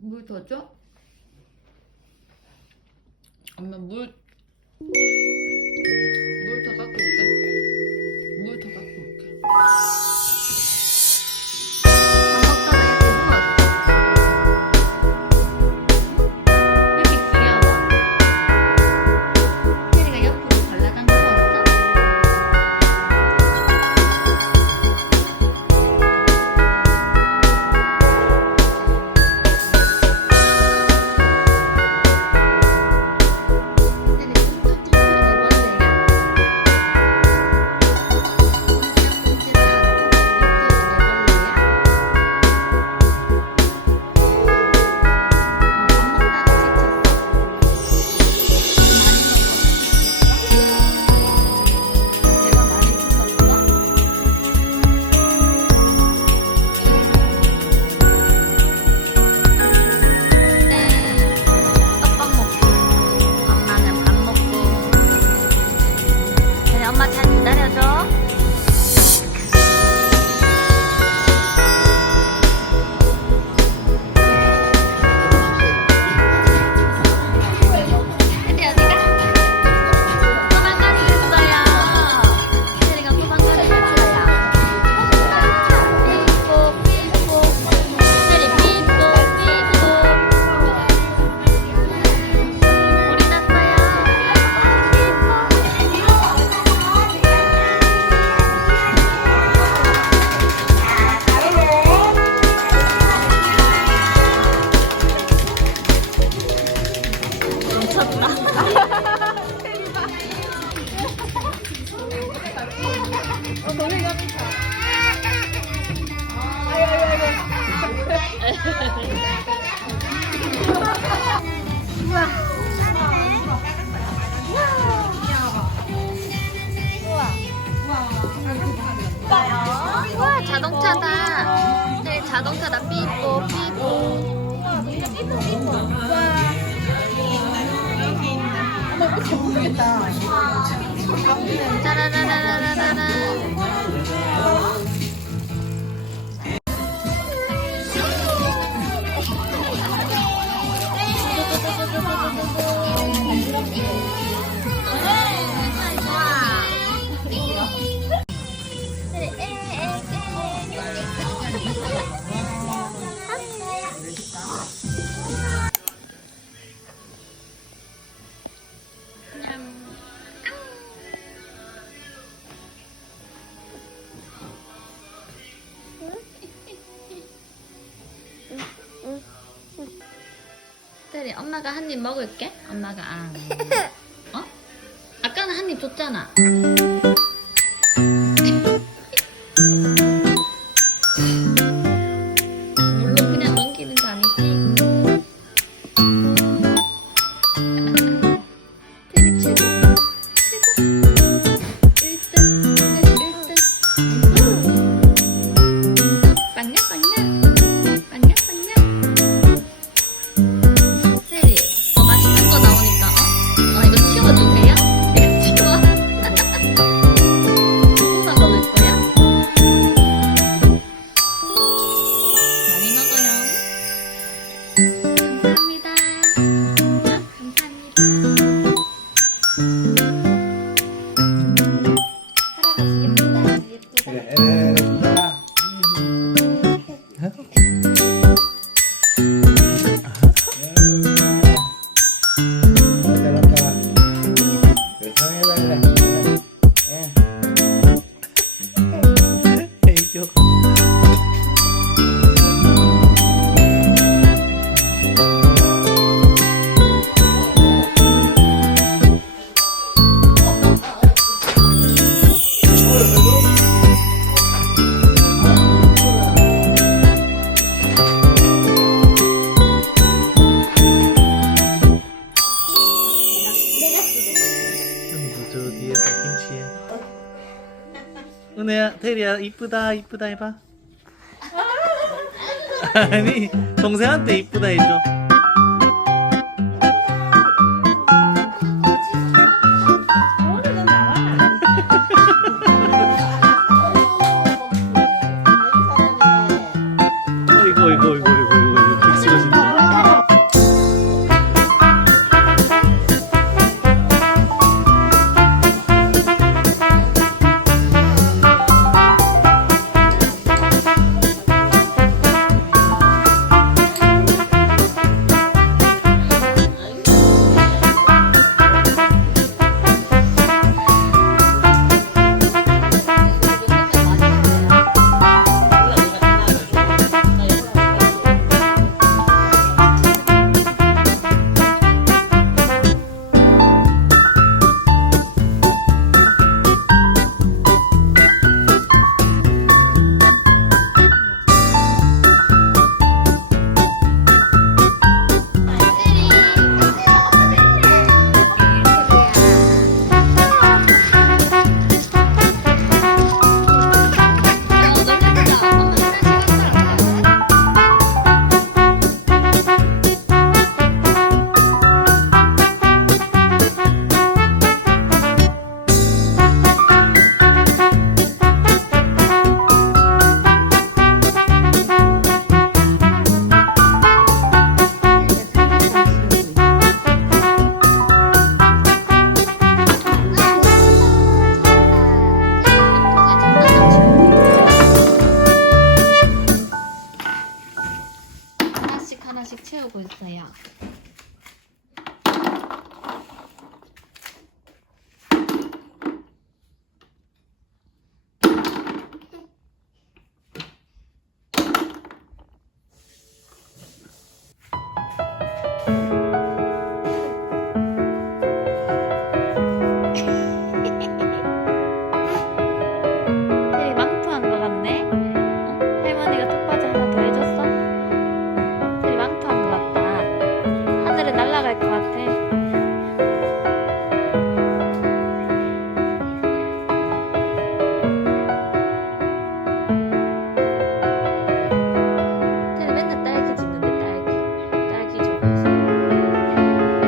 물 더 줘? 엄마 물 자동차다. 네, 자동차다. 삐뽀, 삐뽀. 짜라라라라라라. 아들이 엄마가 한 입 먹을게. 엄마가 안. 아, 음. 어? 아까는 한 입 줬잖아. Sandra. 저 뒤에서 김치 은혜야 테리야 이쁘다 이쁘다 해봐. 아니 동생한테 이쁘다 해줘.